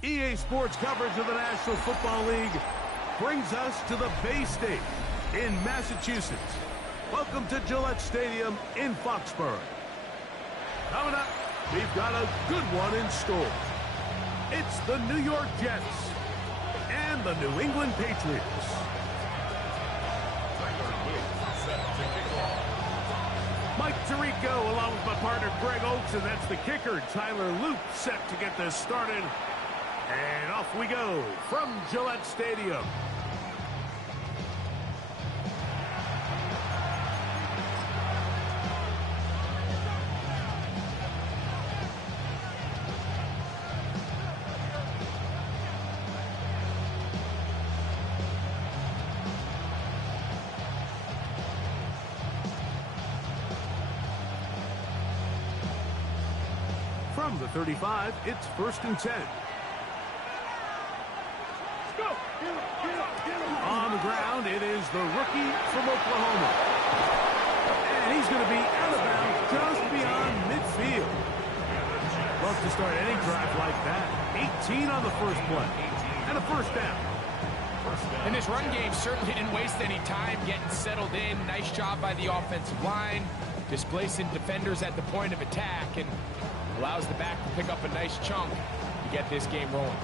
EA Sports coverage of the National Football League brings us to the Bay State in Massachusetts. Welcome to Gillette Stadium in Foxborough. Coming up, we've got a good one in store. It's the New York Jets and the New England Patriots. Mike Tirico along with my partner Greg Oakes, and that's the kicker, Tyler Loop, set to get this started. And off we go from Gillette Stadium. From the 35, it's 1st and 10. On the ground, it is the rookie from Oklahoma. And he's going to be out of bounds just beyond midfield. Love to start any drive like that. 18 on the first play. And a first down. And this run game certainly didn't waste any time getting settled in. Nice job by the offensive line, displacing defenders at the point of attack, and allows the back to pick up a nice chunk to get this game rolling.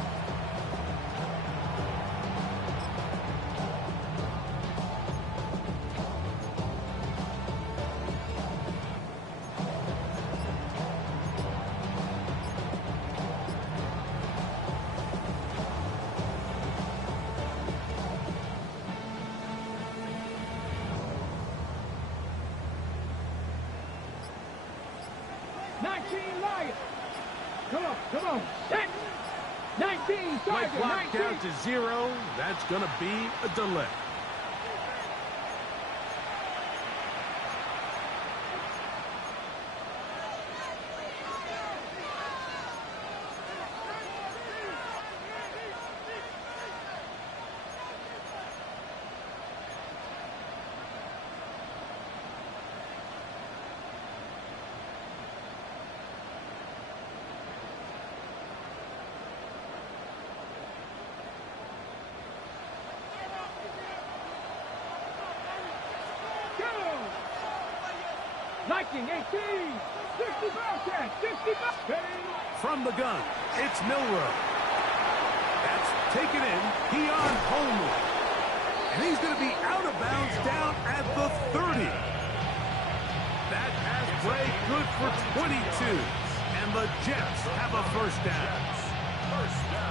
Come on. 19, play clock down to 0. That's going to be a delay. Liking 18, 65, 65. From the gun, it's Milrow. That's taken in. Keon Holmley. And he's going to be out of bounds down at the 30. That pass play good for 22. And the Jets have a first down.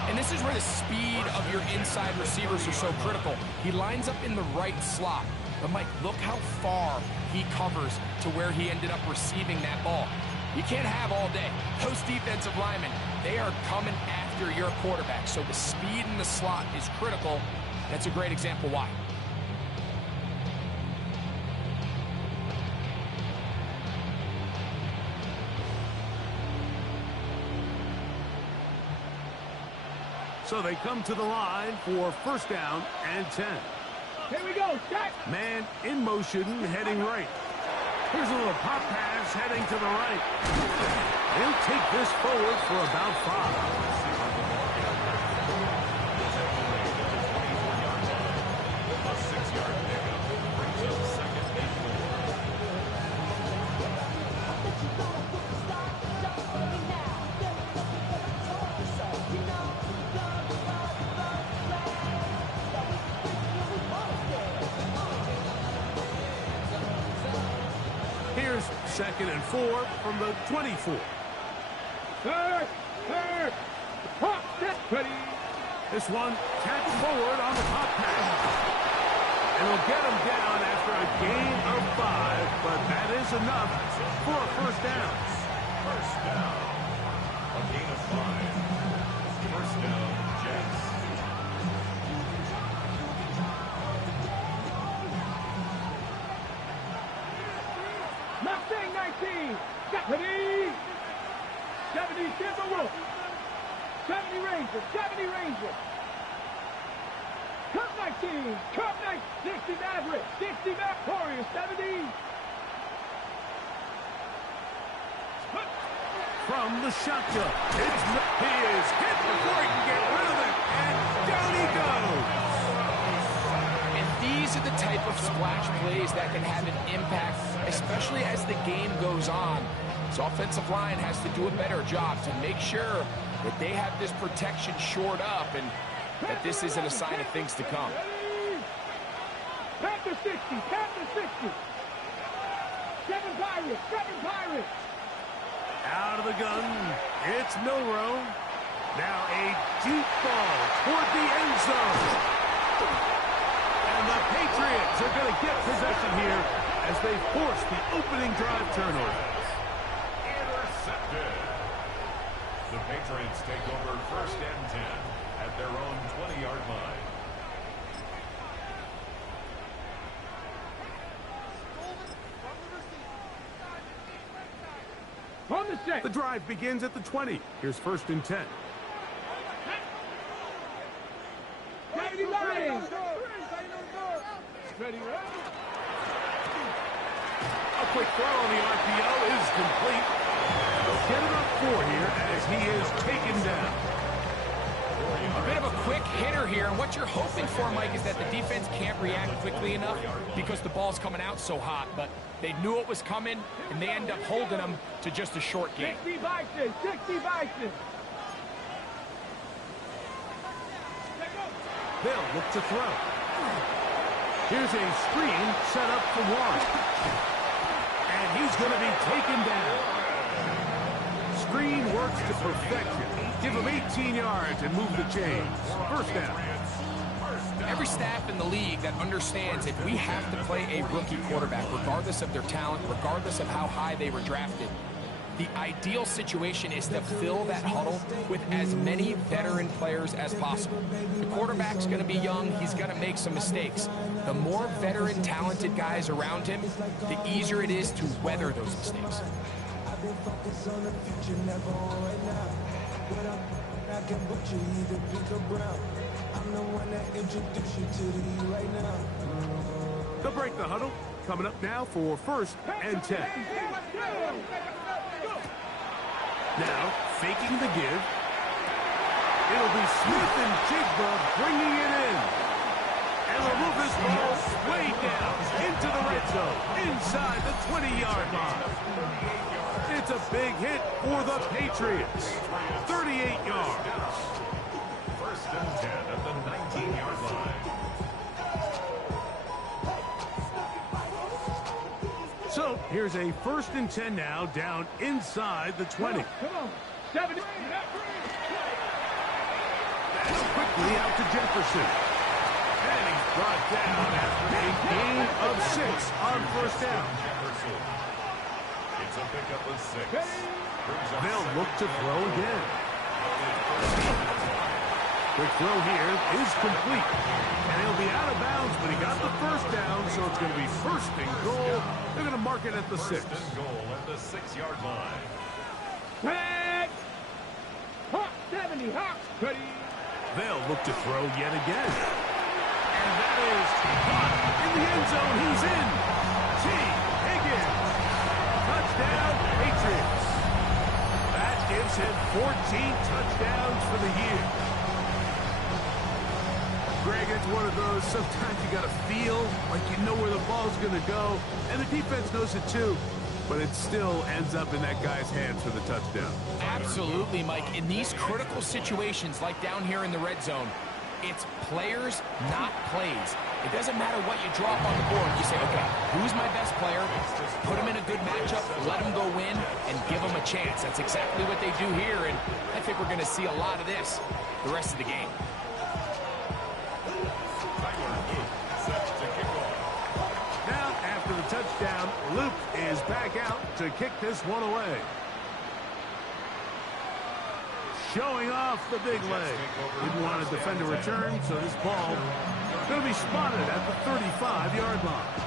And this is where the speed of your inside receivers are so critical. He lines up in the right slot. But, Mike, look how far he covers to where he ended up receiving that ball. You can't have all day. Those defensive linemen, they are coming after your quarterback. So the speed in the slot is critical. That's a great example why. So they come to the line for first down and 10. Here we go, check. Man in motion, heading right. Here's a little pop pass heading to the right. He'll take this forward for about 5. Here's 2nd and 4 from the 24. Third. Pop, set, ready. This one catch forward on the pop pass. And will get him down after a gain of 5, but that is enough for a first down. First down. A gain of 5. First down, Jets. Mustang 19. Ready. 70 Timberwolf. 70 Rangers. 70 Rangers. Cup 19. Cup 19. 60 Maverick. 60 Maverick. Warriors. 70. from the shotgun. He is hit before he can get rid of it, and down he goes. And these are the type of splash plays that can have an impact, especially as the game goes on. So offensive line has to do a better job to make sure that they have this protection shored up and that this isn't a sign of things to come. Tap the 60, tap the 60. 7 Pirates, 7 Pirates. Out of the gun, it's Milrow. Now a deep ball toward the end zone. And the Patriots are going to get possession here as they force the opening drive turnover. Intercepted. The Patriots take over 1st and 10 at their own 20-yard line. On the set. The drive begins at the 20. Here's 1st and 10. Ready, ready. Ready, A quick throw on the RPO is complete. They'll get it up 4 here as he is taken down. A bit of a quick hitter here, and what you're hoping for, Mike, is that the defense can't react quickly enough because the ball's coming out so hot, but they knew it was coming, and they end up holding them to just a short game. 60 Bison, 60 Bison. They'll look to throw. Here's a screen set up for Warren. And he's going to be taken down. Screen works to perfection. Give him 18 yards and move the chains. 1st down. Every staff in the league that understands if we have to play a rookie quarterback, regardless of their talent, regardless of how high they were drafted, the ideal situation is to fill that huddle with as many veteran players as possible. The quarterback's going to be young. He's going to make some mistakes. The more veteran, talented guys around him, the easier it is to weather those mistakes. They'll break the huddle. Coming up now for 1st and 10. Now, faking the give. It'll be Smith and Jigba bringing it in. And they'll move this ball way down into the red zone, inside the 20-yard line. It's a big hit for the Patriots. 38 yards. 1st and 10 at the 19-yard line. So here's a 1st and 10 now, down inside the 20. Come on. 70. That's quickly out to Jefferson. And he's brought down after a gain of 6 on 1st down. Jefferson. It's a pickup of 6. They'll look to throw again. Quick throw here is complete. And he'll be out of bounds, but he got the 1st down, so it's going to be 1st and goal. They're going to mark it at the 6. 1st and goal at the 6-yard line. Back. Hawk 70. Hawk. Ready. They'll look to throw yet again. And that is caught in the end zone. He's in. T. Higgins. Touchdown, Patriots. That gives him 14 touchdowns for the year. Greg, it's one of those, sometimes you got to feel like you know where the ball's going to go, and the defense knows it too, but it still ends up in that guy's hands for the touchdown. Absolutely, Mike. In these critical situations, like down here in the red zone, it's players, not plays. It doesn't matter what you draw up on the board. You say, okay, who's my best player? Put him in a good matchup, let him go win, and give him a chance. That's exactly what they do here, and I think we're going to see a lot of this the rest of the game. Touchdown. Luke is back out to kick this one away. Showing off the big leg. Didn't want to defend a return, so this ball going to be spotted at the 35-yard line.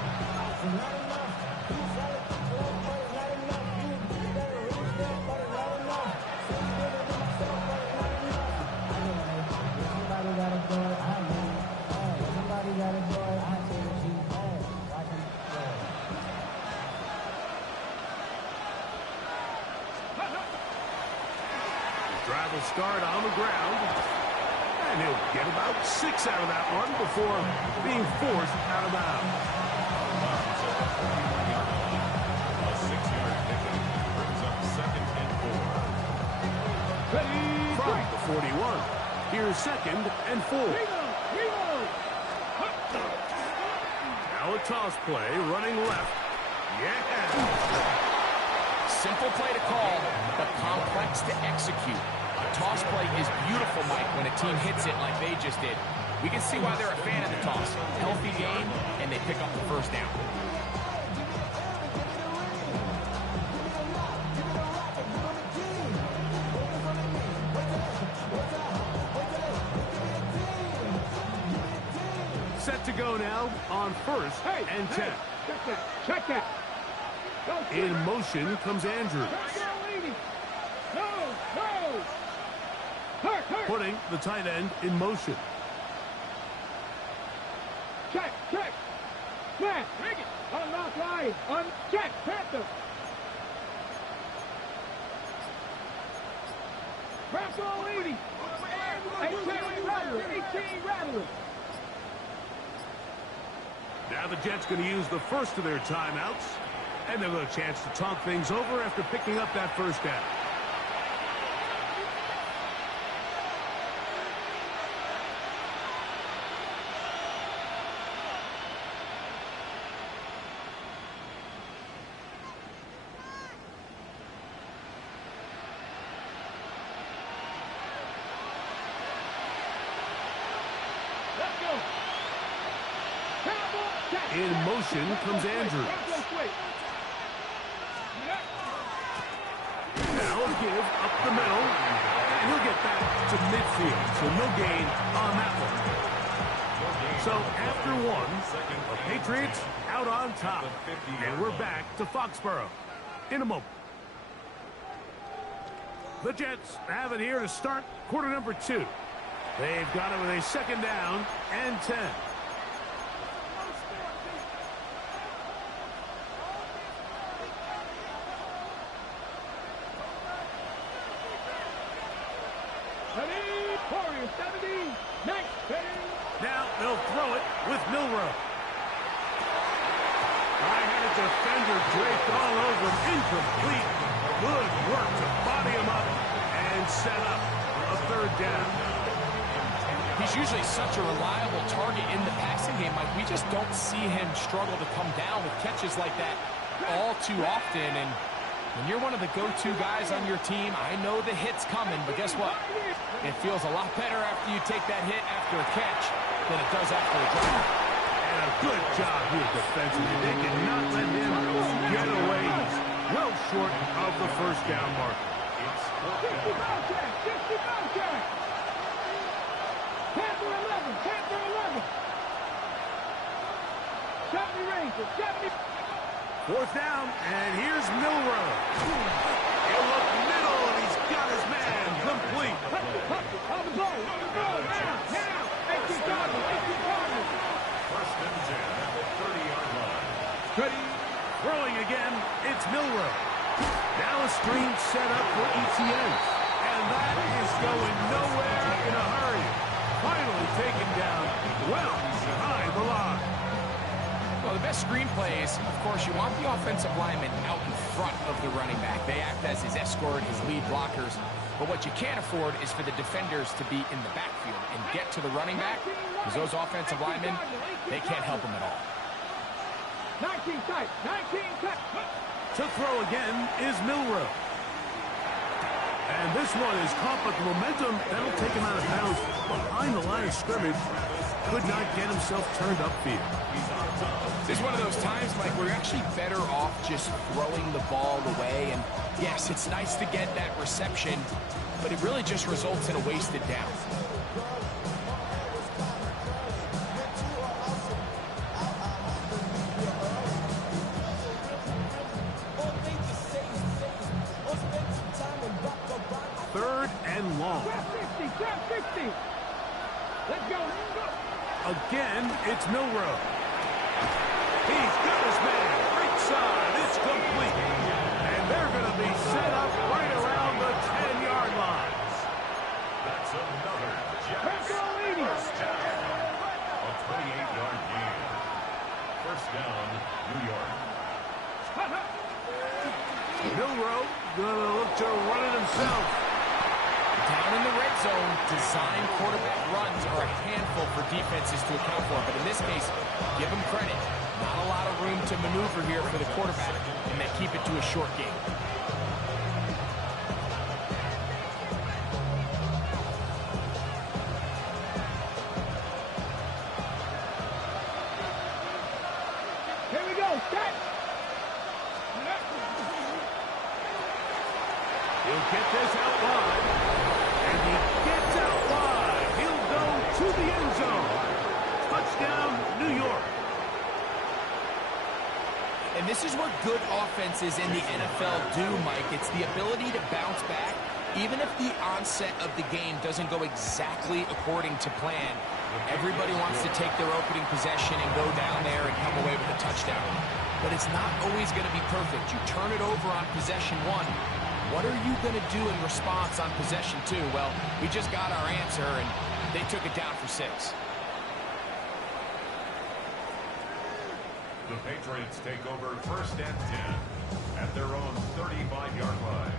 start on the ground. And he'll get about 6 out of that one before being forced out of bounds. A 6-yard pickup brings up 2nd and 4. From the 41, here's 2nd and 4. Now a toss play, running left. Yeah! Simple play to call, but complex to execute. A toss play is beautiful, Mike, when a team hits it like they just did. We can see why they're a fan of the toss. Healthy game, and they pick up the first down. Set to go now on 1st and 10. Check that. In motion comes Andrews. No. Hurt. Putting the tight end in motion. Check. Smash. Bring it. Unlock line. Check. Panther. Press all 80. 18 Rattler. Now the Jets going to use the first of their timeouts. And they'll get a chance to talk things over after picking up that first down. Let's go. In motion comes Andrews. Now a give up the middle, and he'll get back to midfield, so no gain on that one. So after one, the Patriots out on top, and we're back to Foxborough in a moment. The Jets have it here to start quarter number 2. They've got it with a 2nd down and 10. Now they'll throw it with Milroe. I had a defender draped all over him. Incomplete. Good work to body him up and set up a 3rd down. He's usually such a reliable target in the passing game, Mike. We just don't see him struggle to come down with catches like that all too often. And when you're one of the go-to guys on your team, I know the hit's coming, but guess what? It feels a lot better after you take that hit after a catch than it does after a drop. And a good job here defensively. They did not let him get away. He's well short of the first down marker. It's 4th down, and here's Milroe. He'll look middle, and he's got his man complete. On the ball. Now. 18 Cardinals. 1st and 10 at the 30-yard line. Ready. Throwing again, it's Milroe. Now a screen set up for ETN. And that is going nowhere in a hurry. Finally taken down well behind the line. Well, the best screenplays, of course, you want the offensive lineman out in front of the running back. They act as his escort, his lead blockers. But what you can't afford is for the defenders to be in the backfield and get to the running back, because those offensive linemen, they can't help him at all. 19 tight. To throw again is Milroe. And this one is caught, but the momentum, that'll take him out of bounds behind the line of scrimmage. Could not get himself turned upfield. This is one of those times, Mike, where you're actually better off just throwing the ball away. And yes, it's nice to get that reception, but it really just results in a wasted down. Third and long. 50. Let's go. Again, it's Milroe. He's got his man. Right side. It's complete. And they're going to be set up right around the 10-yard line. another Jets. First down. A 28-yard gain. First down, New York. Milroe gonna look to run it himself. Down in the red zone, design quarterback runs are a handful for defenses to account for. But in this case, give them credit. Not a lot of room to maneuver here for the quarterback, and they keep it to a short game. Here we go. Set. He'll get this out wide. And he gets out wide. He'll go to the end zone. Touchdown, New York. And this is what good offenses in the NFL do, Mike. It's the ability to bounce back, even if the onset of the game doesn't go exactly according to plan. Everybody wants to take their opening possession and go down there and come away with a touchdown. But it's not always going to be perfect. You turn it over on possession one. What are you going to do in response on possession two? Well, we just got our answer, and they took it down for 6. The Patriots take over first and 10 at their own 35-yard line.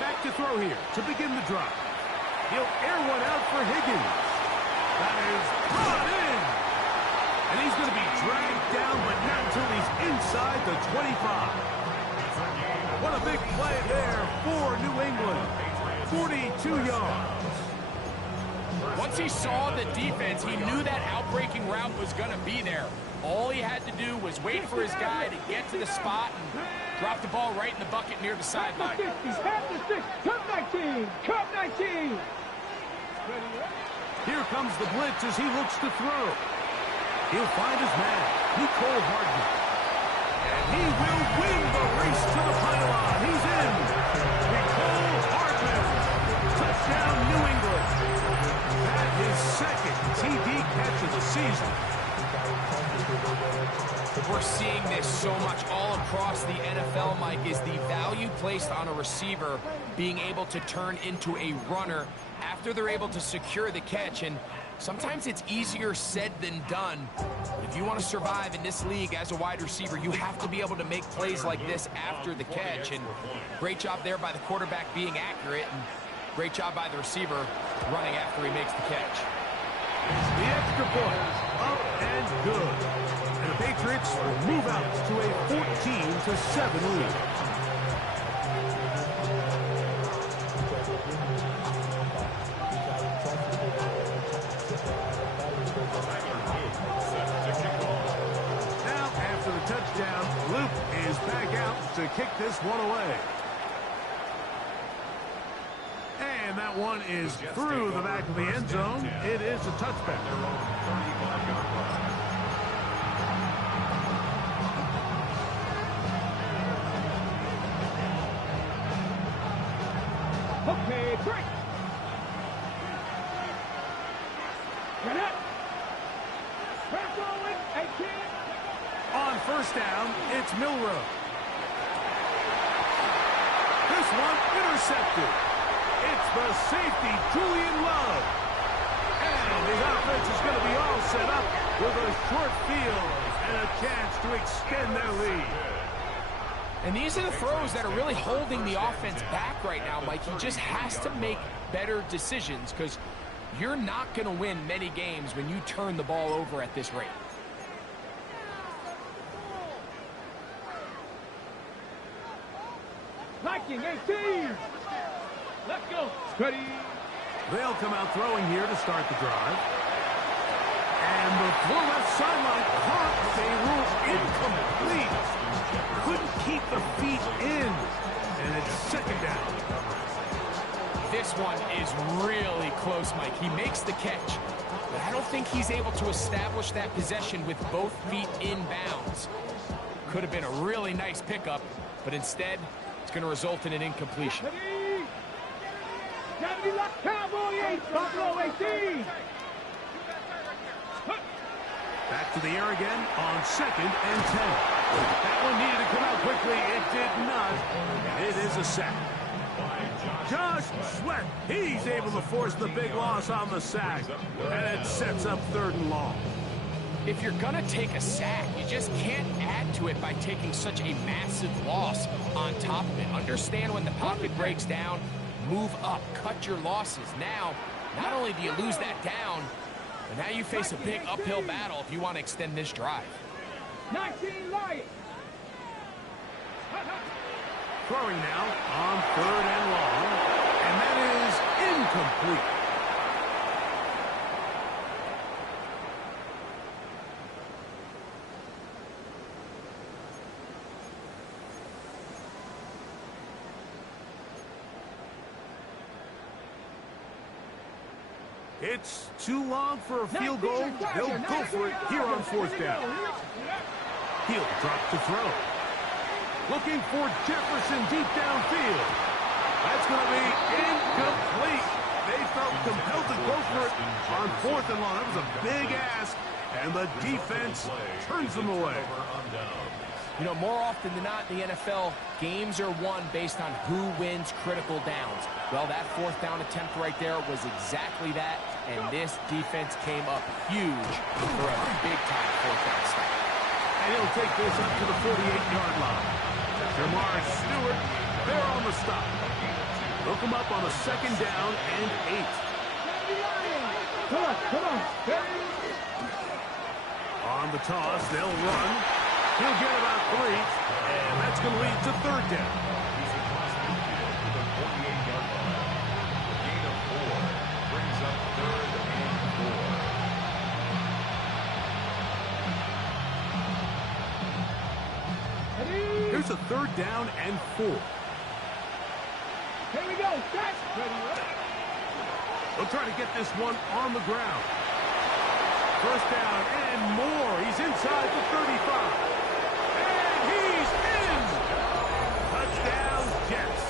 Back to throw here to begin the drive. He'll air one out for Higgins. That is brought in. And he's going to be dragged down, but not until he's inside the 25. What a big play there for New England. 42 yards. Once he saw the defense, he knew that outbreaking route was going to be there. All he had to do was wait for his guy to get to the spot and drop the ball right in the bucket near the sideline. Cup 19. Cup 19. Here comes the blitz as he looks to throw. He'll find his man, Nicole Hardman. And he will win the race to the pylon. He's in. Nicole Hardman. Touchdown, New England. That is second TD catch of the season. We're seeing this so much all across the NFL, Mike, is the value placed on a receiver being able to turn into a runner after they're able to secure the catch. And sometimes it's easier said than done. If you want to survive in this league as a wide receiver, you have to be able to make plays like this after the catch. And great job there by the quarterback being accurate, and great job by the receiver running after he makes the catch. The extra point, up and good. And the Patriots will move out to a 14-7 lead. Now, after the touchdown, Luke is back out to kick this one away. And that one is through the back of the end zone. It is a touchback. Okay, break. Get it. Press Owen, 18. On first down, it's Milroe. This one intercepted. It's the safety, Julian Love. And his offense is going to be all set up with a short field and a chance to extend their lead. And these are the throws that are really holding the offense back right now, Mike. He just has to make better decisions because you're not going to win many games when you turn the ball over at this rate. Viking, 18. Let's go. Ready. They'll come out throwing here to start the drive. And the throw left sideline caught. They rule incomplete. Couldn't keep the feet in. And it's second down. This one is really close, Mike. He makes the catch, but I don't think he's able to establish that possession with both feet in bounds. Could have been a really nice pickup but instead, it's going to result in an incompletion. Cowboy 8, Buffalo 18. Back to the air again on 2nd and 10. That one needed to come out quickly. It did not. It is a sack. Josh Sweat, he's able to force the big loss on the sack. And it sets up 3rd and long. If you're going to take a sack, you just can't add to it by taking such a massive loss on top of it. Understand when the pocket breaks down, move up, cut your losses. Now, not only do you lose that down, but now you face a big uphill battle if you want to extend this drive. 19 Lions. Throwing now on 3rd and long. And that is incomplete. It's too long for a field goal. They'll go for it here on 4th down. He'll drop to throw. Looking for Jefferson deep downfield. That's going to be incomplete. They felt compelled to go for it on 4th and long. That was a big ask, and the defense turns them away. You know, more often than not in the NFL, games are won based on who wins critical downs. Well, that 4th down attempt right there was exactly that, and this defense came up huge for a big-time 4th down stop. And he'll take this up to the 48-yard line. Jamar Stewart, they're on the stop. Look him up on the 2nd down and 8. Come on. On the toss, they'll run. He'll get about 3, and that's going to lead to 3rd down. He's across midfield to the 48-yard line. Gain of 4 brings up 3rd and 4. Here's a 3rd down and 4. Here we go. Set. They'll try to get this one on the ground. 1st down and more. He's inside the 35. And he's in. Touchdown, Jets.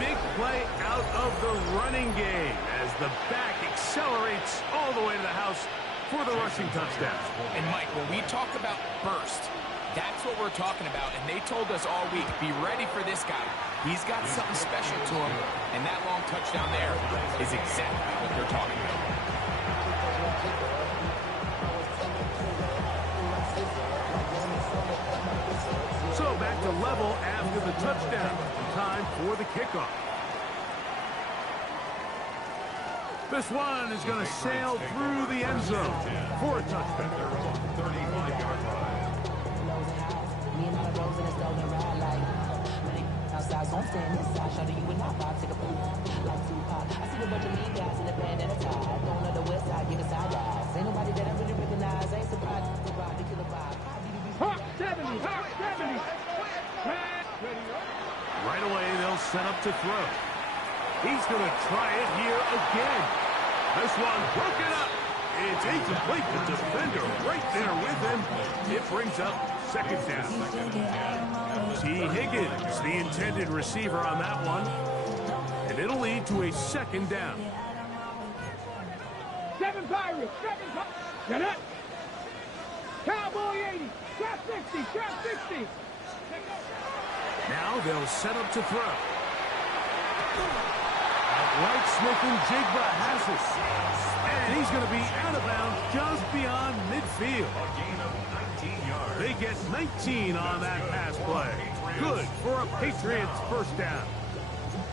Big play out of the running game as the back accelerates all the way to the house for the rushing touchdown. And Mike, when we talk about burst, that's what we're talking about, and they told us all week, be ready for this guy. He's got something special to him, and that long touchdown there is exactly what they're talking about. So back to level after the touchdown. Time for the kickoff. This one is going to sail through the end zone for a touchdown. 35-yard line. Outside, so I'm staying inside. Shout to you and I take a poop like Tupac. I see a bunch of mean guys in the band and a tie. Going on the west side, give us side eyes. Ain't nobody that I really recognize. Ain't surprised to ride the killer vibe. Hawk 70. Right away, they'll set up to throw. He's going to try it here again. This one broken up. It's incomplete. The defender right there with him. It brings up 2nd down. T. Higgins, the intended receiver on that one. And it'll lead to a 2nd down. 7 Pirates. Get it. Cowboy 80. Trap 60. Now they'll set up to throw. Outright Smith and Jigba has it. And he's going to be out of bounds just beyond midfield. A gain of 19 yards. They get 19 on that pass play. Good for a Patriots 1st down.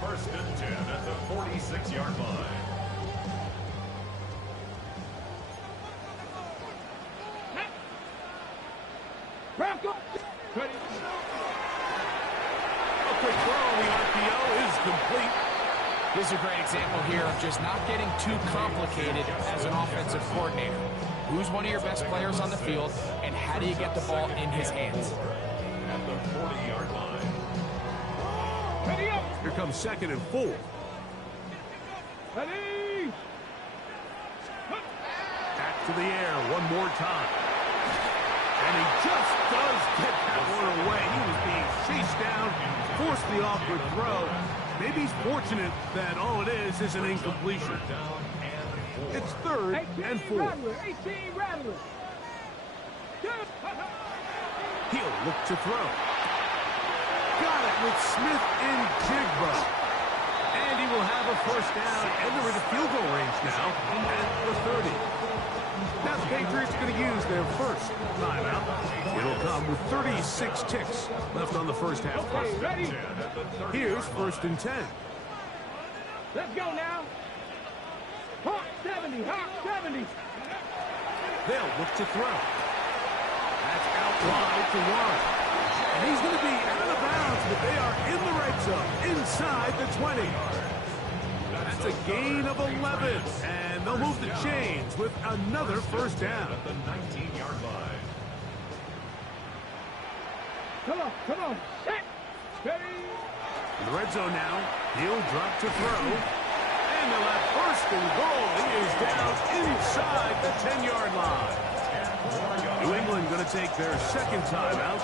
1st and 10 at the 46-yard line. Bronco. A quick throw on the RPO is complete. This is a great example here of just not getting too complicated as an offensive coordinator. Who's one of your best players on the field, and how do you get the ball in his hands? At the 40-yard line. Here comes 2nd and 4. Ready. Back to the air one more time. And he just does get that one away. He was being chased down, forced the awkward throw. Maybe he's fortunate that all it is an incompletion. It's 3rd and 4. 18 Rattler. He'll look to throw. Got it with Smith in Jigba. And he will have a first down, and they're in the field goal range now at the 30. Now the Patriots are going to use their first timeout. It'll come with 36 ticks left on the first half clock. Ready? Here's 1st and 10. Let's go now. Hawk 70, Hawk 70. They'll look to throw. That's out wide to Warren. And he's going to be out of bounds, but they are in the red zone, inside the 20. That's a gain of 11, and they'll move the chains with another first down. At the 19-yard line. Come on. Set. Ready. In the red zone now, he'll drop to throw. And they'll have 1st and goal. He is down inside the 10-yard line. New England going to take their second timeout.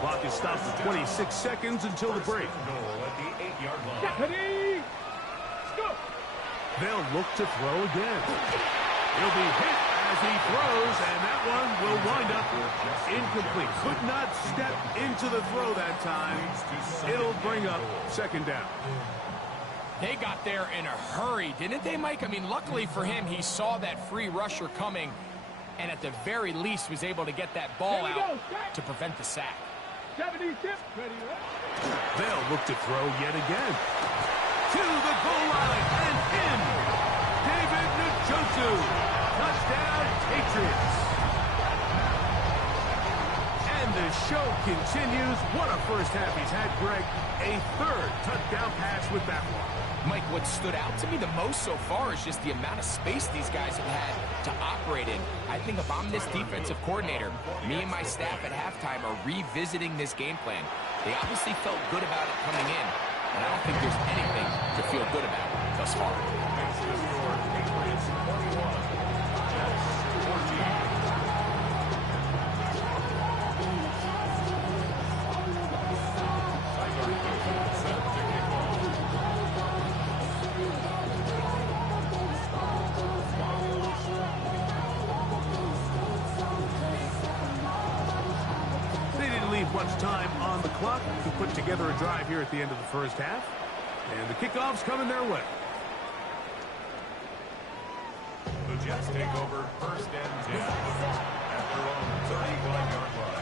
Clock is stopped for 26 seconds until the break. Goal at the 8-yard line. Ready. Go. They'll look to throw again. He'll be hit as he throws, and that one will wind up incomplete. Could not step into the throw that time. It'll bring up 2nd down. They got there in a hurry, didn't they, Mike? I mean, luckily for him, he saw that free rusher coming, and at the very least was able to get that ball out to prevent the sack. 76. Ready. They'll look to throw yet again. To the goal line and in. David Njoku. Touchdown, Patriots. And the show continues. What a first half he's had, Greg. A 3rd touchdown pass with that one. Mike, what stood out to me the most so far is just the amount of space these guys have had to operate in. I think if I'm this defensive coordinator, me and my staff at halftime are revisiting this game plan. They obviously felt good about it coming in, and I don't think there's anything to feel good about thus far. Makes the score Patriots 41. Much time on the clock to put together a drive here at the end of the first half. And the kickoff's coming their way. The Jets take over 1st and 10 at their own 31-yard line.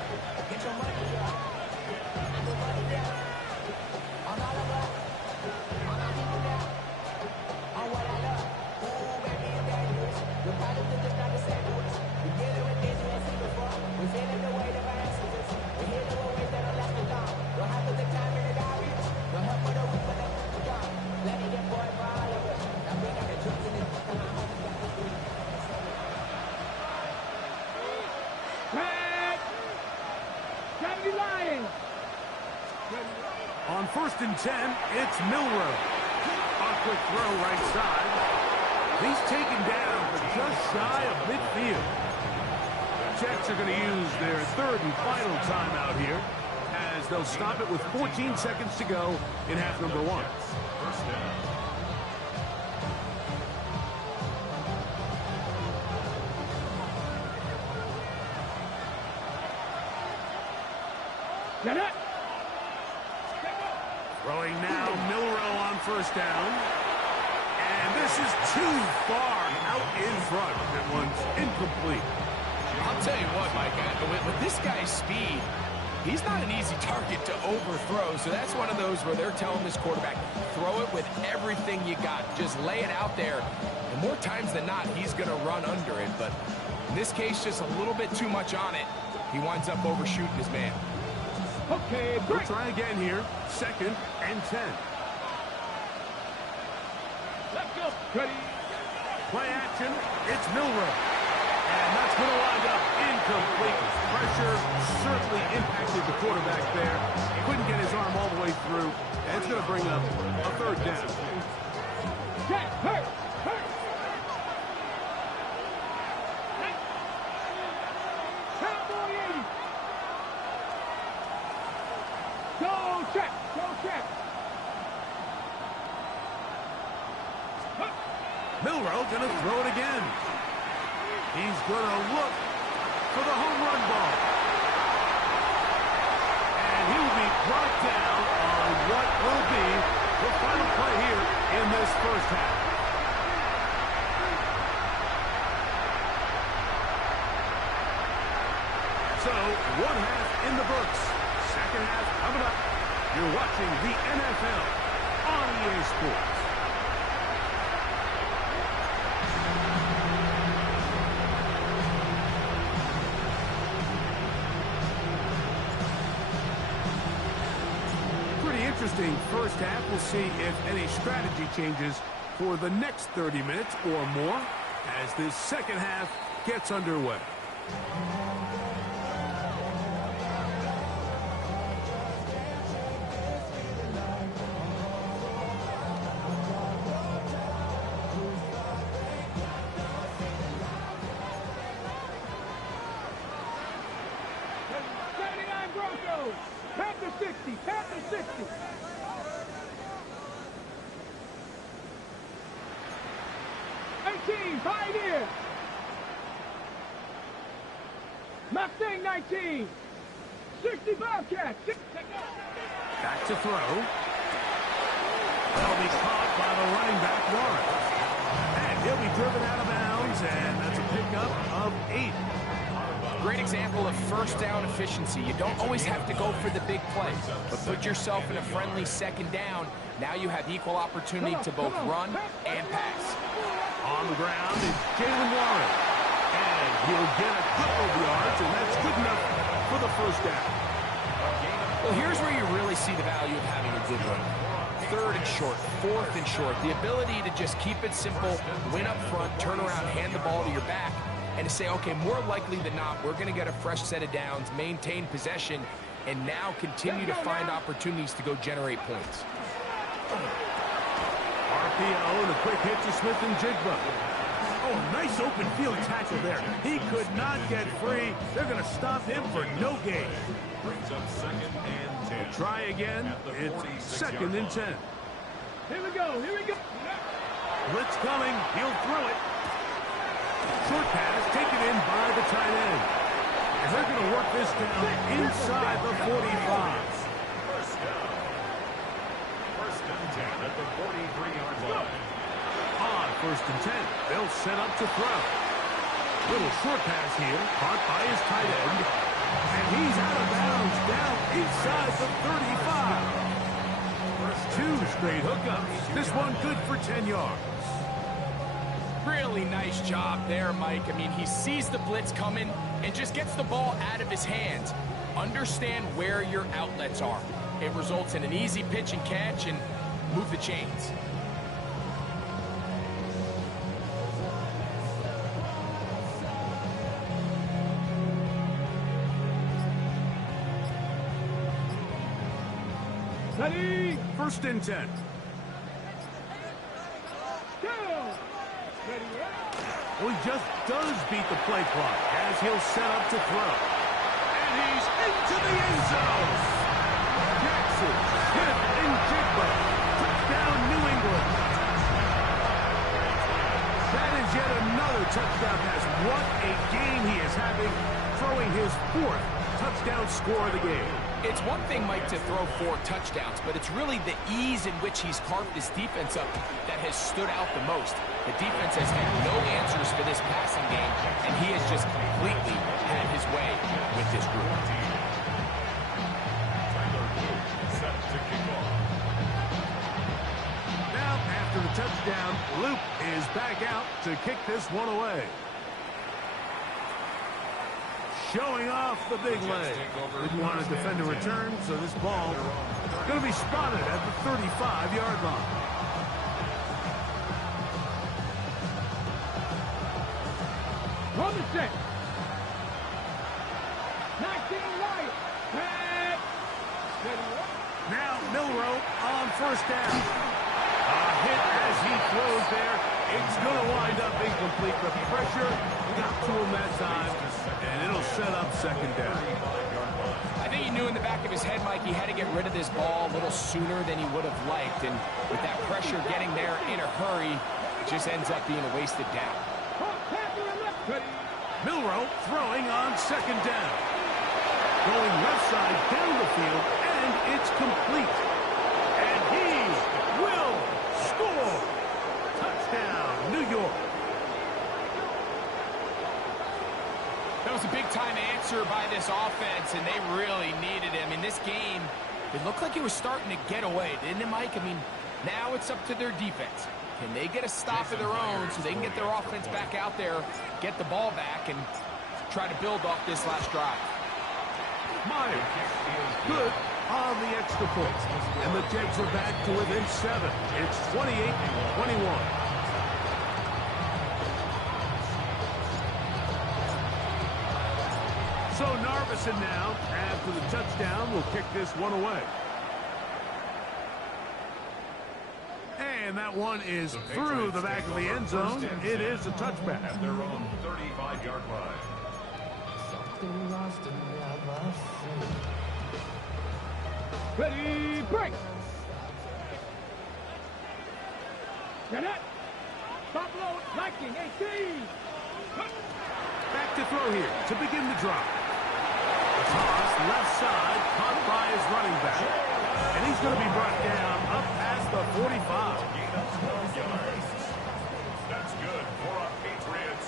On 1st and 10, it's Milroe. On quick throw right side. He's taken down but just shy of midfield. Jets are going to use their 3rd and final timeout here as they'll stop it with 14 seconds to go in half number 1. First down. Get it. Throwing now, Milroe on 1st down. And this is too far out in front. That one's incomplete. I'll tell you what, Mike, with this guy's speed, he's not an easy target to overthrow. So that's one of those where they're telling this quarterback, throw it with everything you got. Just lay it out there. And more times than not, he's going to run under it. But in this case, just a little bit too much on it. He winds up overshooting his man. Okay, We'll break. try again here. 2nd and 10. Let's go. Ready. Play action. It's Milroe. And that's going to wind up incomplete. Pressure certainly impacted the quarterback there. Couldn't get his arm all the way through. And it's going to bring up a 3rd down. Check. Hurt. Cowboy Milroe going to throw it again. He's going to look for the home run ball. And he'll be brought down on what will be the final play here in this first half. So, one half in the books. Second half coming up. You're watching the NFL on EA Sports. Pretty interesting first half. We'll see if any strategy changes for the next 30 minutes or more as this second half gets underway. Panther 60, Panther 60. Pioneer. Mustang 19. 60 Bobcat. Back to throw. That'll be caught by the running back, Warren. And he'll be driven out of bounds, and that's a pickup of 8. Great example of first down efficiency. You don't always have to go for the big play, but put yourself in a friendly second down. Now you have equal opportunity to both run and pass. On the ground is Jalen Warren. And he'll get a couple of yards, and that's good enough for the first down. Well, here's where you really see the value of having a good run. Third and short, fourth and short. The ability to just keep it simple, win up front, turn around, hand the ball to your back, and to say, okay, more likely than not, we're going to get a fresh set of downs, maintain possession, and now continue to find opportunities to go generate points. RPO and a quick hit to Smith and Jigba. Oh, nice open field tackle there. He could not get free. They're going to stop him for no gain. Brings up 2nd and 10. Try again. It's 2nd and 10. Here we go. Here we go. Blitz coming. He'll throw it. Short pass taken in by the tight end. And they're going to work this down inside the 45. First down. 1st and 10 at the 43-yard line. On 1st and 10, they'll set up to throw. Little short pass here, caught by his tight end. And he's out of bounds down inside the 35. 2 straight hookups. This one good for 10 yards. Really nice job there, Mike. I mean, he sees the blitz coming and just gets the ball out of his hands. Understand where your outlets are. It results in an easy pitch and catch and move the chains. Ready. 1st and 10. Well, he just does beat the play clock as he'll set up to throw. And he's into the end zone. Jackson, Smith, and Jigba. Touchdown, New England. That is yet another touchdown pass. What a game he is having, throwing his 4th touchdown score of the game. It's one thing, Mike, to throw 4 touchdowns, but it's really the ease in which he's carved this defense up that has stood out the most. The defense has had no answers for this passing game, and he has just completely had his way with this group. Set to kick off. Now, after the touchdown, Luke is back out to kick this one away. Showing off the big leg. Didn't want to defend a return, so this ball going to be spotted at the 35-yard line. On the set. 19 right. Now Milroe on 1st down. A hit as he throws there. It's going to wind up incomplete. The pressure got to him that time, and it'll set up 2nd down. I think he knew in the back of his head, Mike, he had to get rid of this ball a little sooner than he would have liked. And with that pressure getting there in a hurry, It just ends up being a wasted down. Milroe throwing on second down. Going left side down the field, and it's complete. And he will score. Touchdown, New York. That was a big-time answer by this offense, and they really needed him. In this game, it looked like it was starting to get away, didn't it, Mike? I mean, now it's up to their defense. Can they get a stop of their own so they can get their offense back out there, get the ball back, and try to build off this last drive? Myers, good on the extra point. And the Jags are back to within 7. It's 28-21. So Narveson now, after the touchdown, will kick this one away. And that one is through the back of the end zone. It is a touchback. At their own 35-yard line. Ready, break! Get it! Stop low, liking, 18! Back to throw here to begin the drive. A toss left side, caught by his running back. And he's going to be brought down up past the 45. That's good for a Patriots.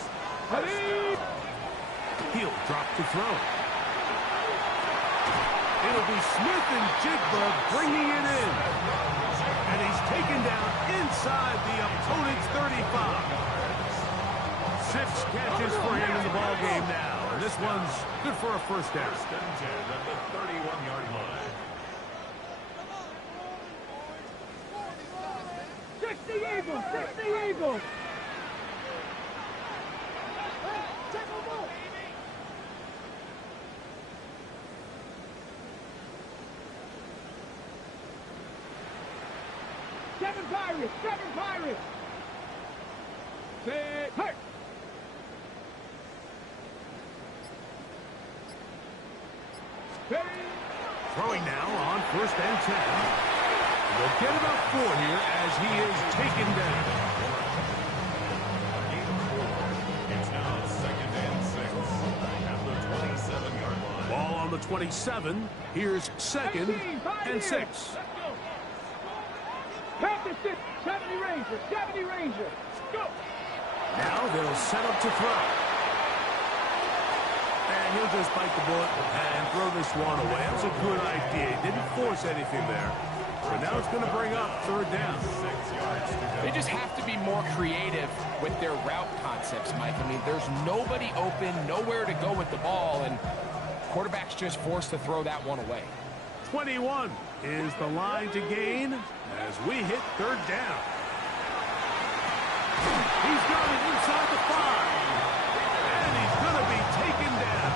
Ready! He'll drop to throw. It'll be Smith and Jigba bringing it in. And he's taken down inside the opponent's 35. 6 catches for him in the ball game now. And this one's good for a first down. First and 10 at the 31-yard line. 60 Eagles! 60 Eagles! Seven Pirates! 7 Pirates! Say, hurt! Throwing now on first and 10. They'll get about 4 here as he is taken down. It's now second and 6 at the 27-yard line. Ball on the 27. Here's second and 6. Panthers 6, 70 Rangers, 70 Rangers. Go! Now they'll set up to throw. And he'll just bite the bullet and throw this one away. That was a good idea. He didn't force anything there. But now it's going to bring up third down. 6 yards to go. They just have to be more creative with their route concepts, Mike. I mean, there's nobody open, nowhere to go with the ball, and quarterback's just forced to throw that one away. 21 is the line to gain as we hit third down. He's got it inside the 5. And he's going to be taken down.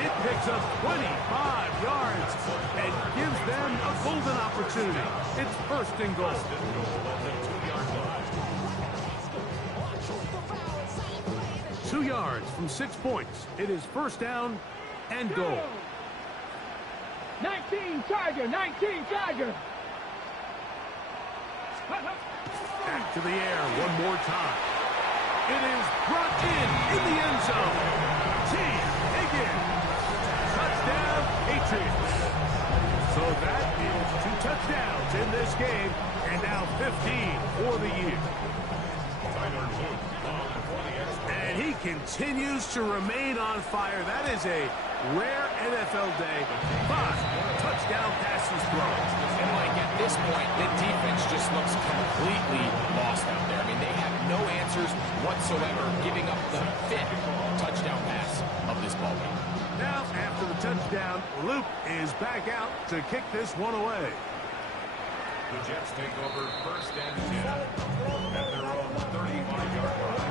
It picks up 25 yards and gives them a golden opportunity. It's first and goal. 2 yards from 6 points. It is first down and goal. 19 Tiger, 19 Tiger. Back to the air one more time. It is brought in the end zone. T. Higgins. Touchdown, Patriots. So that is 2 touchdowns in this game, and now 15 for the year. And he continues to remain on fire. That is a rare NFL day. 5 touchdown passes thrown. And like at this point, the defense just looks completely lost out there. I mean, they have no answers whatsoever, giving up the 5th touchdown pass of this ball game. Now, after the touchdown, Luke is back out to kick this one away. The Jets take over first and 10 at their own 35-yard line.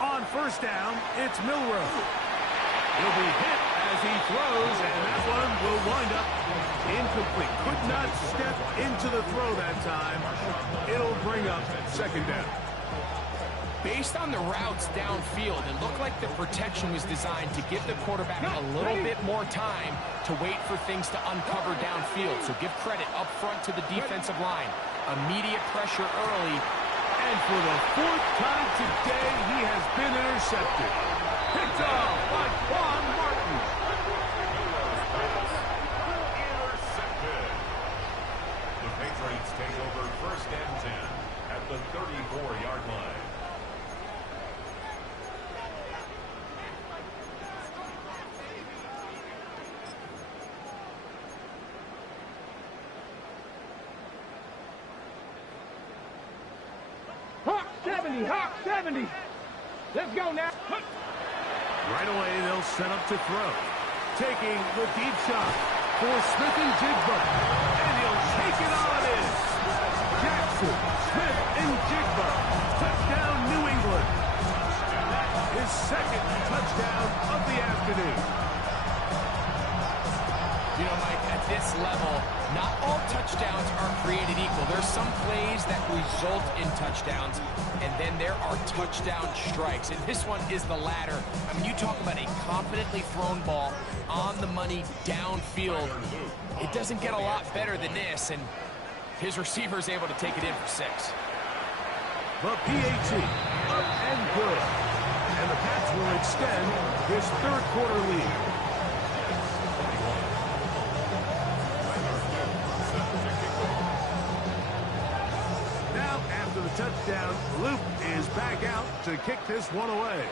On first down, it's Milroe. He'll be hit as he throws, and that one will wind up Incomplete. Could not step into the throw that time. It'll bring up second down. Based on the routes downfield, it looked like the protection was designed to give the quarterback a little bit more time to wait for things to uncover downfield. So give credit up front to the defensive line. Immediate pressure early. And for the fourth time today, he has been intercepted. Picked off by Quan Martin. Intercepted. The Patriots take over first and 10 at the 34-yard line. Hawk 70, Hawk 70. Let's go now. Right away, they'll set up to throw. Taking the deep shot for Smith and Jigba. And he'll take it on in. Jackson, Smith, and Jigba. Touchdown, New England. His second touchdown of the afternoon. You know, Mike, at this level, not all touchdowns are created equal. There's some plays that result in touchdowns, and then there are touchdown strikes. And this one is the latter. I mean, you talk about a confidently thrown ball on the money downfield. It doesn't get a lot better than this, and his receiver is able to take it in for 6. The PAT, up and good. And the Pats will extend his third quarter lead. After the touchdown, Luke is back out to kick this one away.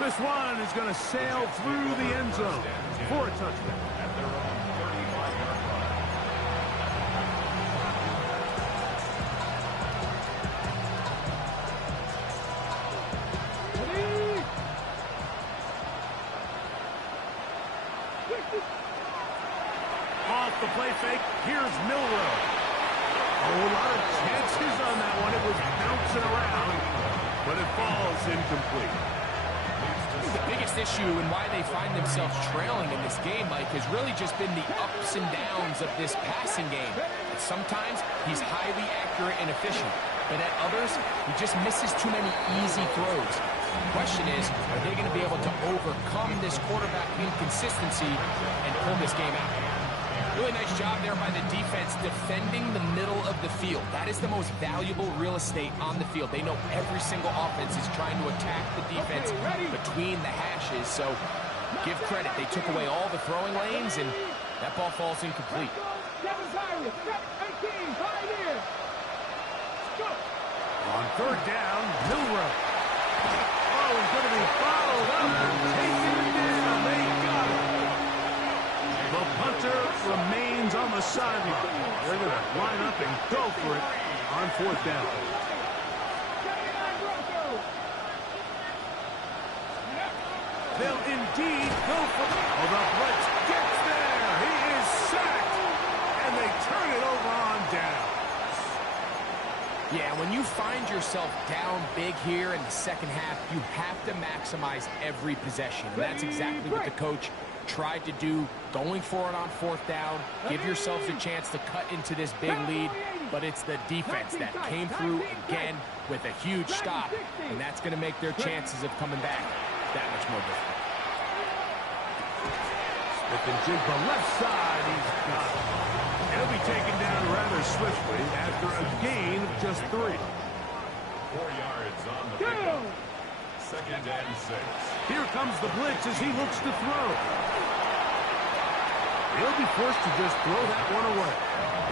This one is going to sail through the end zone for a touchdown. At their own 35-yard line. Off the play fake, here's Milrow. A lot of chances on that one. It was bouncing around, but it falls incomplete. The biggest issue and why they find themselves trailing in this game, Mike, has really just been the ups and downs of this passing game. Sometimes he's highly accurate and efficient, but at others, he just misses too many easy throws. The question is, are they going to be able to overcome this quarterback inconsistency and pull this game out? Really nice job there by the defense defending the middle of the field. That is the most valuable real estate on the field. They know every single offense is trying to attack the defense between the hashes. So give credit. They took away all the throwing lanes, and that ball falls incomplete. On third down, Milrow. Oh, he's going to be followed up and taken down. They got it. The punter remains on the sideline. They're going to line up and go for it on fourth down. They'll indeed go for it. Oh, the blitz gets there. He is sacked. And they turn it over on down. Yeah, when you find yourself down big here in the second half, you have to maximize every possession. And that's exactly what the coach tried to do, going for it on fourth down. Give yourselves a chance to cut into this big lead, but it's the defense that came through again with a huge stop, and that's going to make their chances of coming back that much more difficult. Smith and Jigba left side, he's got it. He'll be taken down rather swiftly after a gain of just 3. 4 yards on the pickup. Second and 6. Here comes the blitz as he looks to throw. He'll be forced to just throw that one away.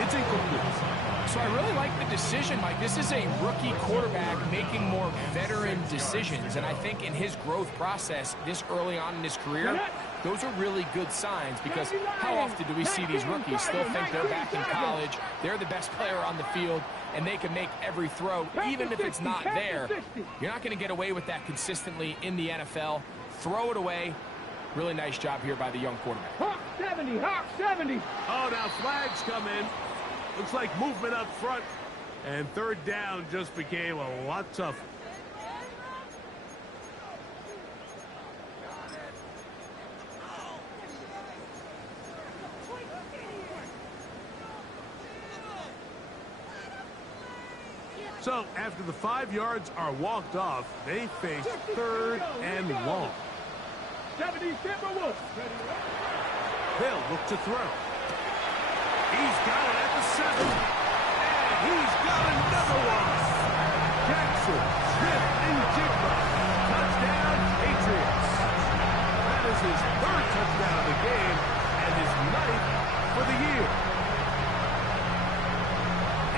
It's incomplete. So I really like the decision, Mike. This is a rookie quarterback making more veteran decisions, and I think in his growth process this early on in his career, those are really good signs, because how often do we see these rookies still think they're back in college, they're the best player on the field, and they can make every throw, even if it's not there. You're not going to get away with that consistently in the NFL. Throw it away. Really nice job here by the young quarterback. Hawk 70, Hawk 70. Oh, now flags come in. Looks like movement up front. And third down just became a lot tougher. So after the 5 yards are walked off, they face 3rd and long. 70 Timberwolves. They'll look to throw. He's got it at the 7. And he's got another one. Jackson, Smith, and Jigba. Touchdown, Patriots. That is his 3rd touchdown of the game and his 9th for the year.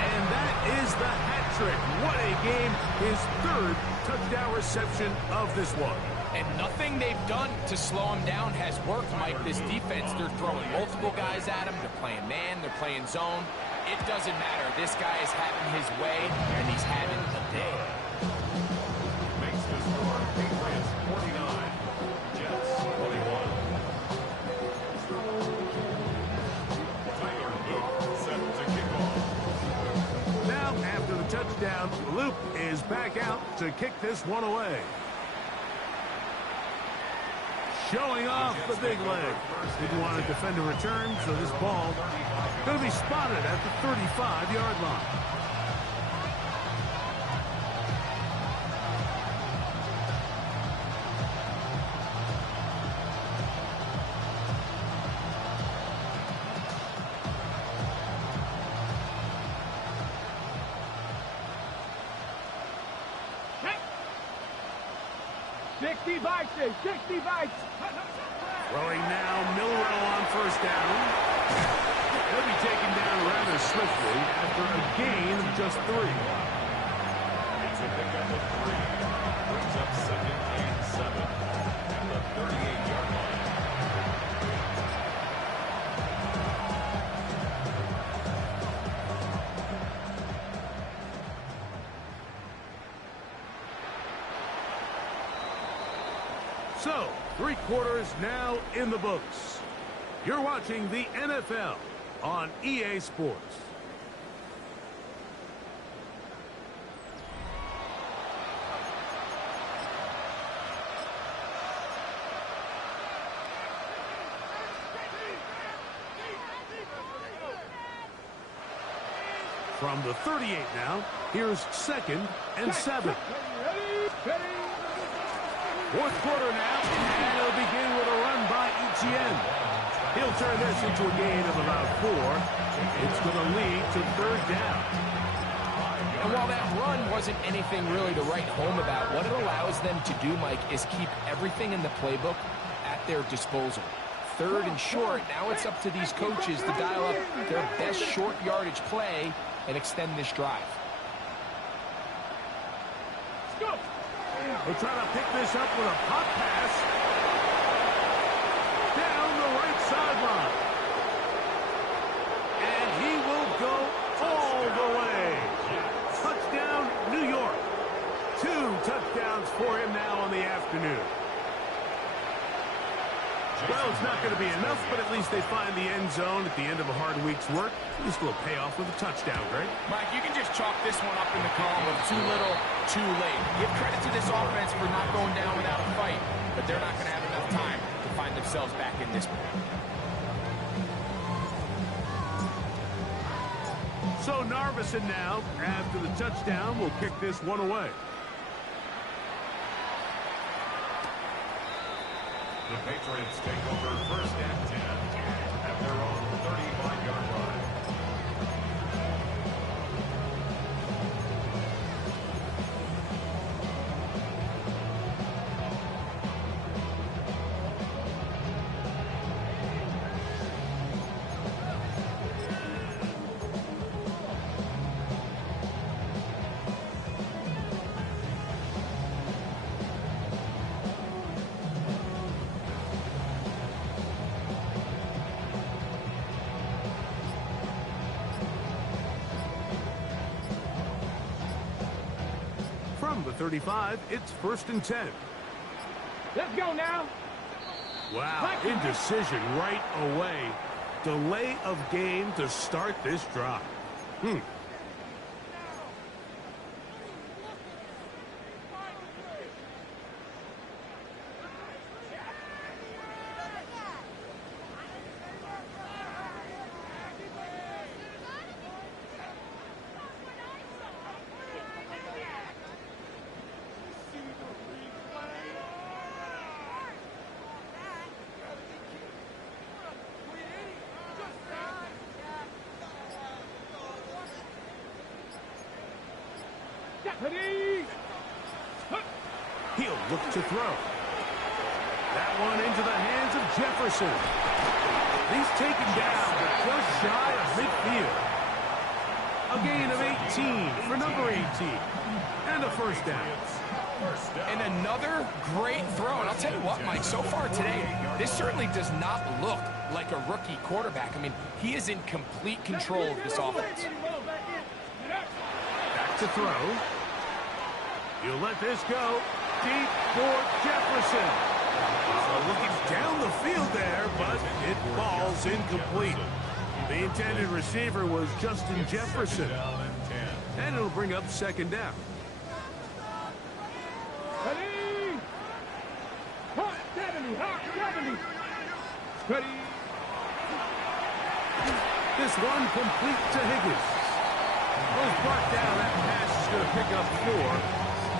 And that is the hat trick. What a game. His 3rd touchdown reception of this one. And nothing they've done to slow him down has worked, Mike. This defense, they're throwing multiple guys at him. They're playing man. They're playing zone. It doesn't matter. This guy is having his way, and he's having a day. Makes the score Patriots 49, Jets 21. Tyler Luke set to kick off. Now, after the touchdown, Luke is back out to kick this one away. Showing off the big leg. Didn't want to defend a return, so this ball going to be spotted at the 35-yard line. Throwing now, Milrow on 1st down. He'll be taken down rather swiftly after a gain of just 3. It's a pickup of 3. Brings up 2nd and 7 at the 38-yard line. So, 3 quarters now in the books. You're watching the NFL on EA Sports. From the 38 now, here's 2nd and 7. 4th quarter now, and it'll begin with a run by Etienne. He'll turn this into a gain of about 4. It's going to lead to 3rd down. And while that run wasn't anything really to write home about, what it allows them to do, Mike, is keep everything in the playbook at their disposal. 3rd and short, now it's up to these coaches to dial up their best short yardage play and extend this drive. We're trying to pick this up with a pop pass. Down the right sideline. And he will go all the way. Touchdown, New York. 2 touchdowns for him now on the afternoon. Well, it's not going to be enough, but at least they find the end zone at the end of a hard week's work. At least a little payoff with a touchdown, Greg. Mike, you can just chalk this one up in the column of too little, too late. Give credit to this offense for not going down without a fight, but they're not going to have enough time to find themselves back in this one. So Narveson now, after the touchdown, will kick this one away. The Patriots take over 1st and 10 at their own 35-yard line. From the 35, it's 1st and 10. Let's go now. Wow, indecision right away. Delay of game to start this drive. Ready? He'll look to throw. That one into the hands of Jefferson. He's taken down just shy of midfield. A gain of 18 for number 18. And a first down. And another great throw. And I'll tell you what, Mike, so far today, this certainly does not look like a rookie quarterback. I mean, he is in complete control of this offense. Back to throw. He'll let this go. Deep for Jefferson. Looking down the field there, but it falls incomplete. The intended receiver was Justin Jefferson. And it'll bring up second down. Ready? Hot 70, hot 70. Ready? This one complete to Higgins. Goes brought down. That pass is going to pick up 4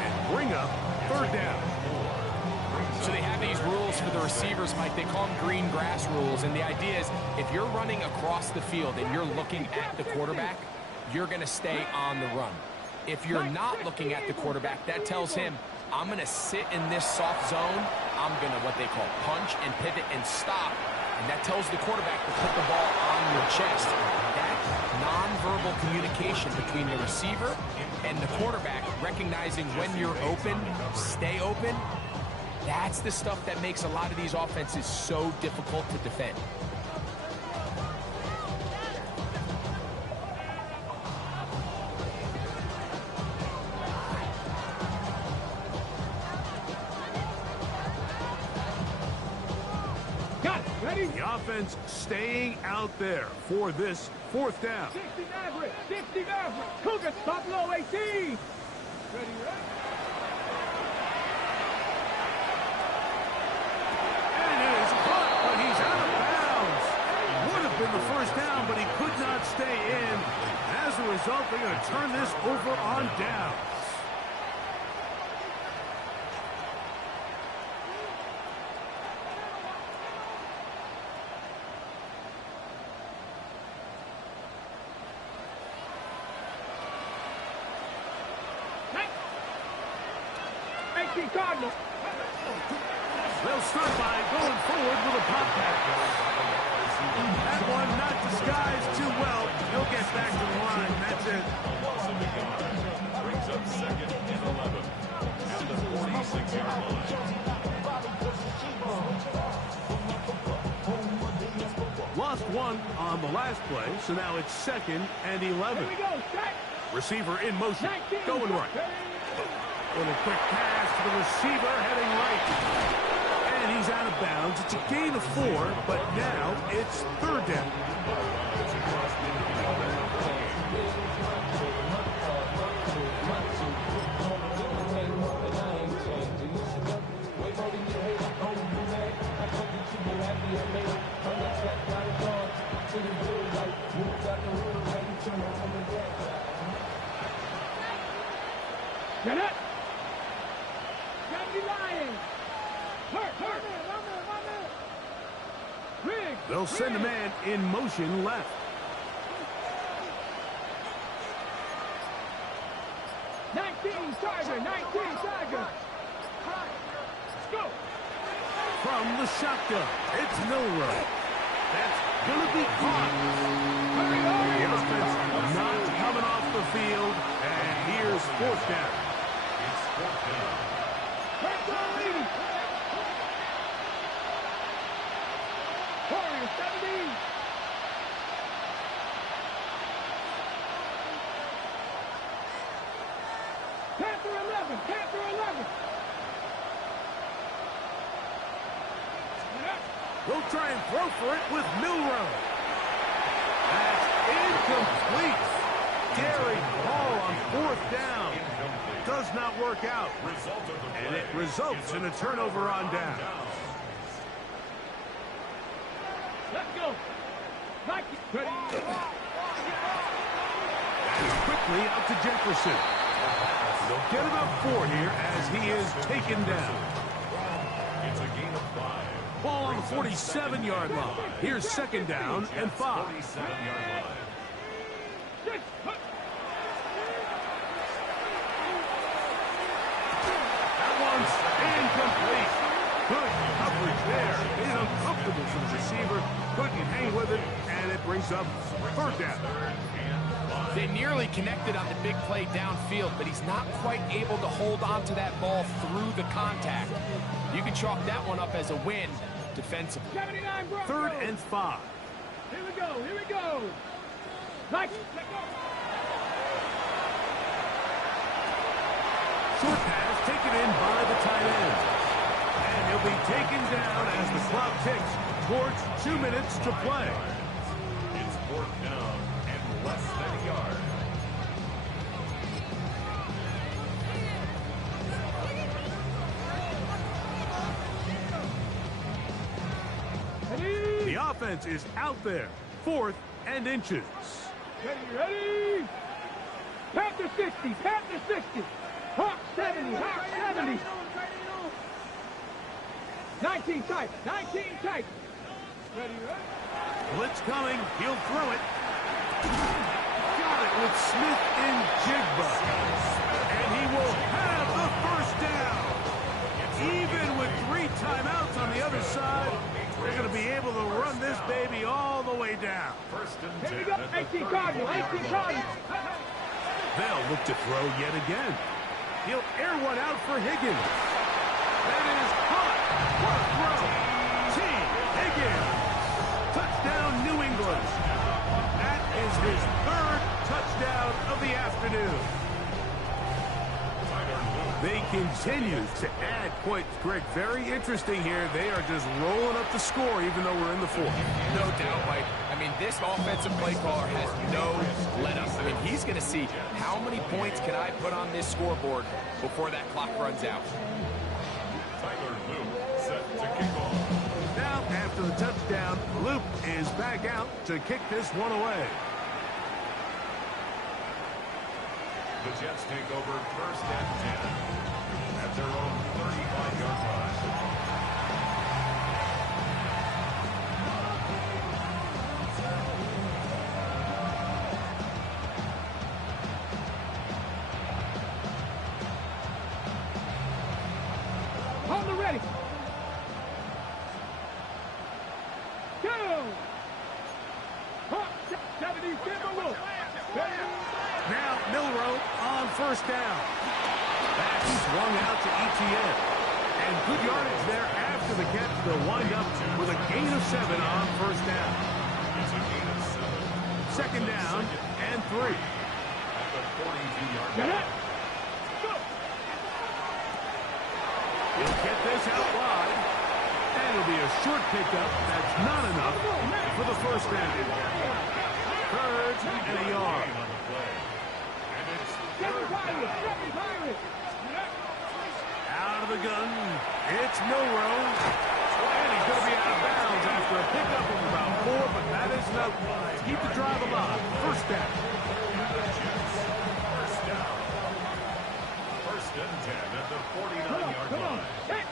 and bring up third down. So they have these rules for the receivers, Mike. They call them green grass rules. And the idea is if you're running across the field and you're looking at the quarterback, you're going to stay on the run. If you're not looking at the quarterback, that tells him, I'm going to sit in this soft zone. I'm going to what they call punch and pivot and stop. And that tells the quarterback to put the ball on your chest. That nonverbal communication between the receiver and the quarterback, recognizing when you're open, stay open, that's the stuff that makes a lot of these offenses so difficult to defend. Got it. Ready? The offense staying out there for this fourth down. 60 Maverick, 60 Maverick. Cougars, top low 18. Ready, ready? Been the first down, but he could not stay in. As a result, they're going to turn this over on down. Hey, Cardinal. They'll start by going forward with a pop pass. That one not disguised too well. He'll get back to the line. That's it. Brings up second and 11 at the 46-yard line. Lost one on the last play, so now it's second and 11. Here we go, set. Receiver in motion, 19, going right. Little quick pass to the receiver, heading right. And he's out of bounds. It's a gain of 4, but now it's third down. Get it. Gotta be lying. Hurt. Riggs. They'll send a man in motion left. Tiger. 19 Tiger. Let's go. From the shotgun, it's Milrow. That's going to be caught. The offense not coming off the field, and here's fourth down. It's fourth down. Warriors 17. Panther 11. We'll try and throw for it with Milrow. That's incomplete. Daring ball on fourth down. Does not work out. And it results in a turnover on down. Let's go. Ready. Quickly out to Jefferson. They'll get about 4 here as he is taken down. It's a gain of 5. Ball on the 47-yard line. Here's second down and 5. 47-yard line. Good coverage there. Made it uncomfortable for the receiver. Couldn't hang with it, and it brings up third down. They nearly connected on the big play downfield, but he's not quite able to hold on to that ball through the contact. You can chalk that one up as a win defensively. 79 Broncos. 3rd and 5. Here we go. Here we go. Nice. Let go. Short pass taken in by the tight end. And he'll be taken down as the clock ticks towards 2 minutes to play. It's 4th down and less than a yard. Ready? The offense is out there. 4th and inches. Ready? Panther 60. Panther 60. Hawk 70. Hawk 70. 19 tight. 19 tight. Ready? Blitz coming. He'll throw it. Got it with Smith in Jigba. And he will have the first down. Even with 3 timeouts on the other side, they're going to be able to run this baby all the way down. 1st and 10. Here we go. 18 Cardinals. 18 Cardinals. They'll look to throw yet again. He'll air one out for Higgins. That is caught. What a throw. T. Higgins. Touchdown, New England. That is his 3rd touchdown of the afternoon. They continue to add points. Greg, very interesting here. They are just rolling up the score even though we're in the 4th. No doubt, Mike. I mean, this offensive play caller has no let-up. I mean, he's going to see how many points can I put on this scoreboard before that clock runs out. Tyler Luke set to kick off. Now, after the touchdown, Luke is back out to kick this one away. The Jets take over 1st and 10 at their own 35-yard line. On the ready. Go. Hawk 70 Timberwolves. Now Milrow on 1st down. That's swung out to ETN. And good yardage there after the catch. They'll wind up with a gain of 7 on 1st down. It's a gain of 7. 2nd down and 3. At the 42-yard Get line. it. Go. He'll get this out wide. And it'll be a short pickup. That's not enough for the 1st down. 3rd and a yard. On the play. And it's 7 Pirates. 7 Pirates. Out of the gun, it's Milrow. And he's going to be out of bounds after a pickup of about 4, but that is enough to keep the drive alive. 1st down. 1st and 10 at the Come 49-yard on. line. Hey.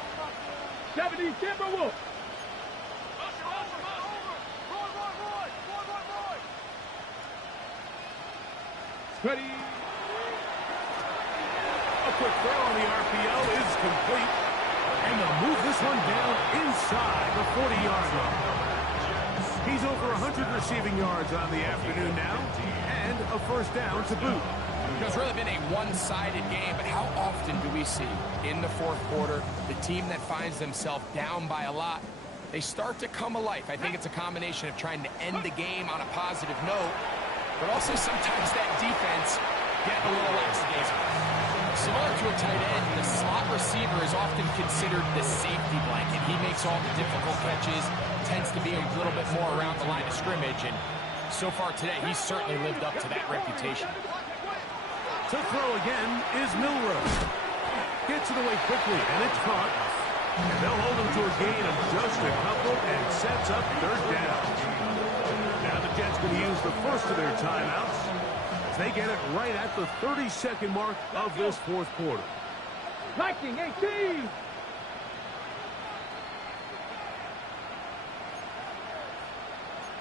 70 Timberwolves. Ready. A quick throw on the RPO is complete. And they'll move this one down inside the 40-yard line. He's over 100 receiving yards on the afternoon now. And a 1st down to boot. It's really been a one-sided game, but how often do we see in the 4th quarter the team that finds themselves down by a lot, they start to come alive. I think it's a combination of trying to end the game on a positive note, but also sometimes that defense getting a little lackadaisical. Similar to a tight end, the slot receiver is often considered the safety blanket. He makes all the difficult catches, tends to be a little bit more around the line of scrimmage, and so far today, he's certainly lived up to that reputation. To throw again is Milrow. Gets it away quickly, and it's caught. And they'll hold him to a gain of just a couple and sets up 3rd down. Now the Jets going to use the first of their timeouts as they get it right at the 30-second mark of this 4th quarter. Viking 18.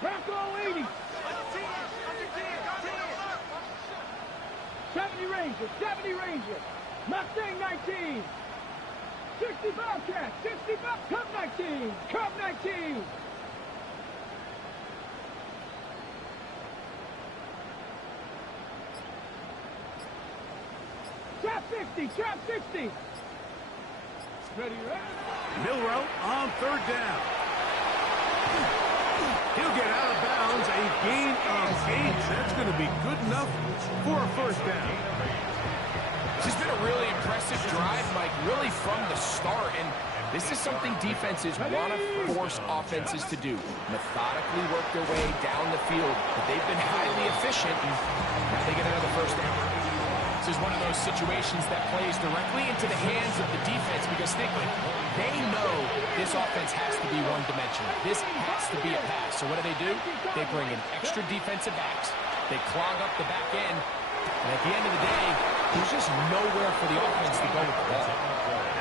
Bronco 80. 70 Rangers. 70 Rangers. Mustang 19. 65 catch, 65, come 19, come 19. Trap 50, trap 60. Ready, Milrow on third down. He'll get out of bounds. A gain of 8. That's going to be good enough for a first down. This has been a really impressive drive, Mike, really from the start. And this is something defenses want to force offenses to do. Methodically work their way down the field. But they've been highly efficient. And now they get another first down. This is one of those situations that plays directly into the hands of the defense because they know this offense has to be one-dimensional. This has to be a pass. So what do? They bring in extra defensive backs. They clog up the back end. And at the end of the day, there's just nowhere for the offense to go with the ball.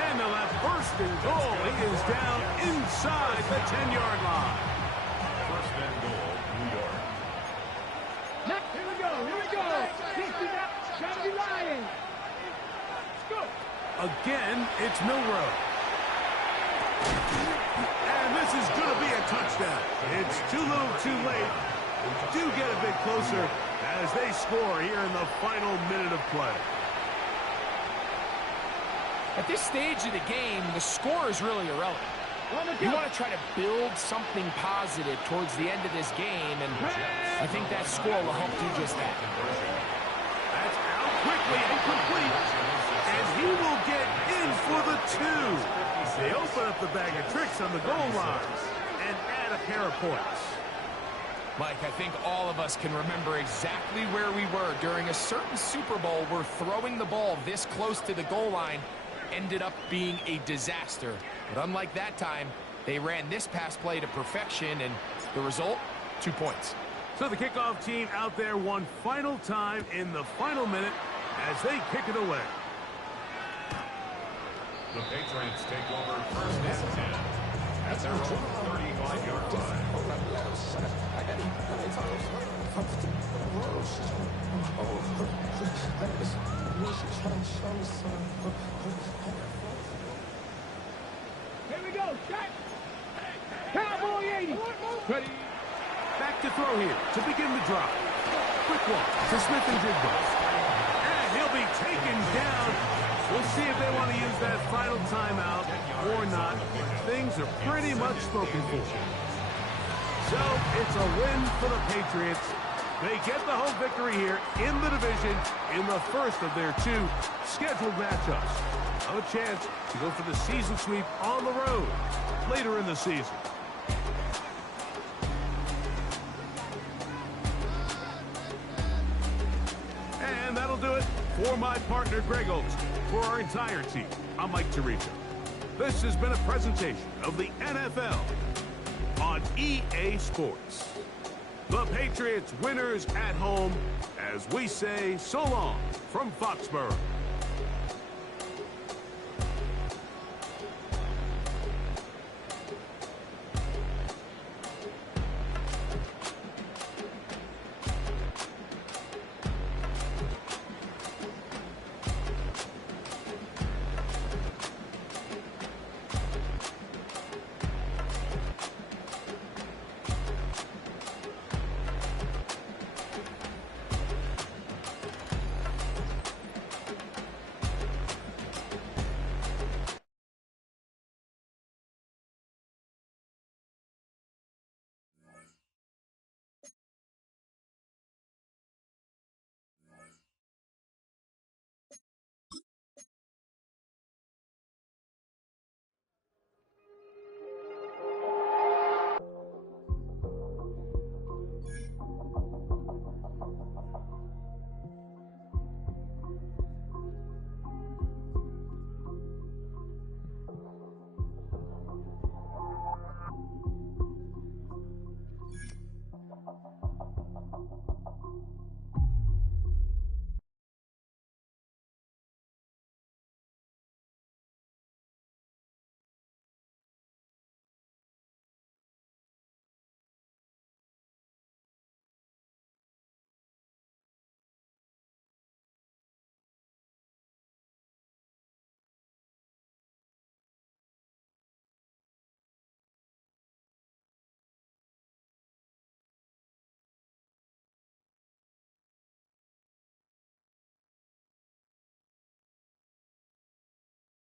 And they'll have first and goal. He is down inside the 10-yard line. First and goal, New York. Here we go, here we go. 60 now, trying to be lying. Let's go. Again, it's Milrow. And this is going to be a touchdown. It's too little too late. Do get a bit closer as they score here in the final minute of play. At this stage of the game, the score is really irrelevant. You want to try to build something positive towards the end of this game, and I think that score will help do just that. That's out quickly and complete. And he will get in for the 2. They open up the bag of tricks on the goal line and add a pair of points. Mike, I think all of us can remember exactly where we were during a certain Super Bowl where throwing the ball this close to the goal line ended up being a disaster. But unlike that time, they ran this pass play to perfection, and the result, 2 points. So the kickoff team out there one final time in the final minute as they kick it away. The Patriots take over first and 10 at their own 35-yard line. Here we go, check. Cowboy 80. Ready. Back to throw here to begin the drive. Quick one to Smith and Jigba. And he'll be taken down. We'll see if they want to use that final timeout or not. Things are pretty much spoken for. So it's a win for the Patriots. They get the home victory here in the division in the first of their 2 scheduled matchups. Now a chance to go for the season sweep on the road later in the season. And that'll do it for my partner, Greg Olson. For our entire team, I'm Mike Tirico. This has been a presentation of the NFL on EA Sports. The Patriots winners at home as we say so long from Foxborough.